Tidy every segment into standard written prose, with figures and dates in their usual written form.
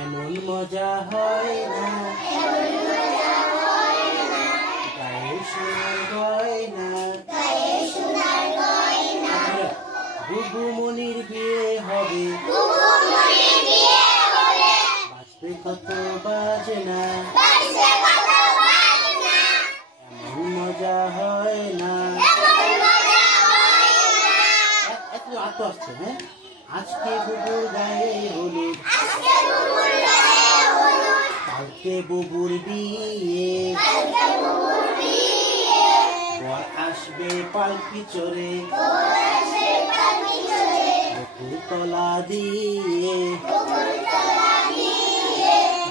এমন মজা হয় না, গায়ে সোনার গয়না, বুবু মনির বিয়ে হবে, বাজবে কত বাজনা, এমন মজা হয় না। একটু আস্তে আস্তে, হ্যাঁ। আজকে বুবুর গায়ে হলুদ, কালকে বুবুর বিয়ে, বর আসবে পালকি চড়ে, বকুল তলা দিয়ে,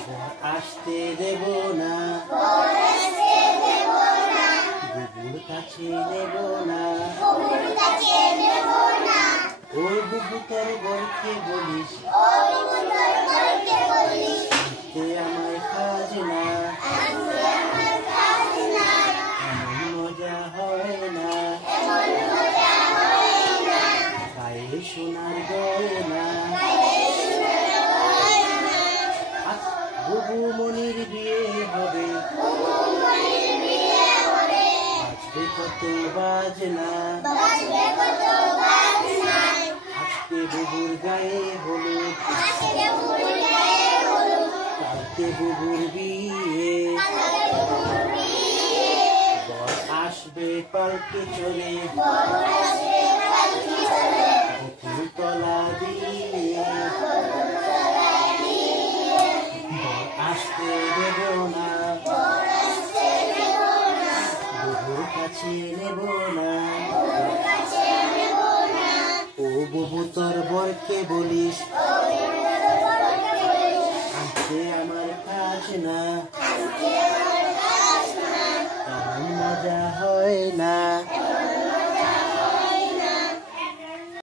বর আসতে দেব না, বুবুর কাছে নেব না। ওই বুবু তোর বরকে বলিস, আনতে আমায় খাজনা, এমন মজা হয় না, গায়ে সোনার গয়না। বুবু মনির বিয়ে হবে, বাজবে কত বাজনা, আজকে বুবুর গায়ে হলুদ, কালকে বুবুর বিয়ে, বর আসবে পালকি চড়ে, বকুল তলা দিয়ে, বর আসতে দেব না, বুবুর কাছে নেব না। ও বুবু তোর বরকে বলিস, আনতে আমার খাজনা।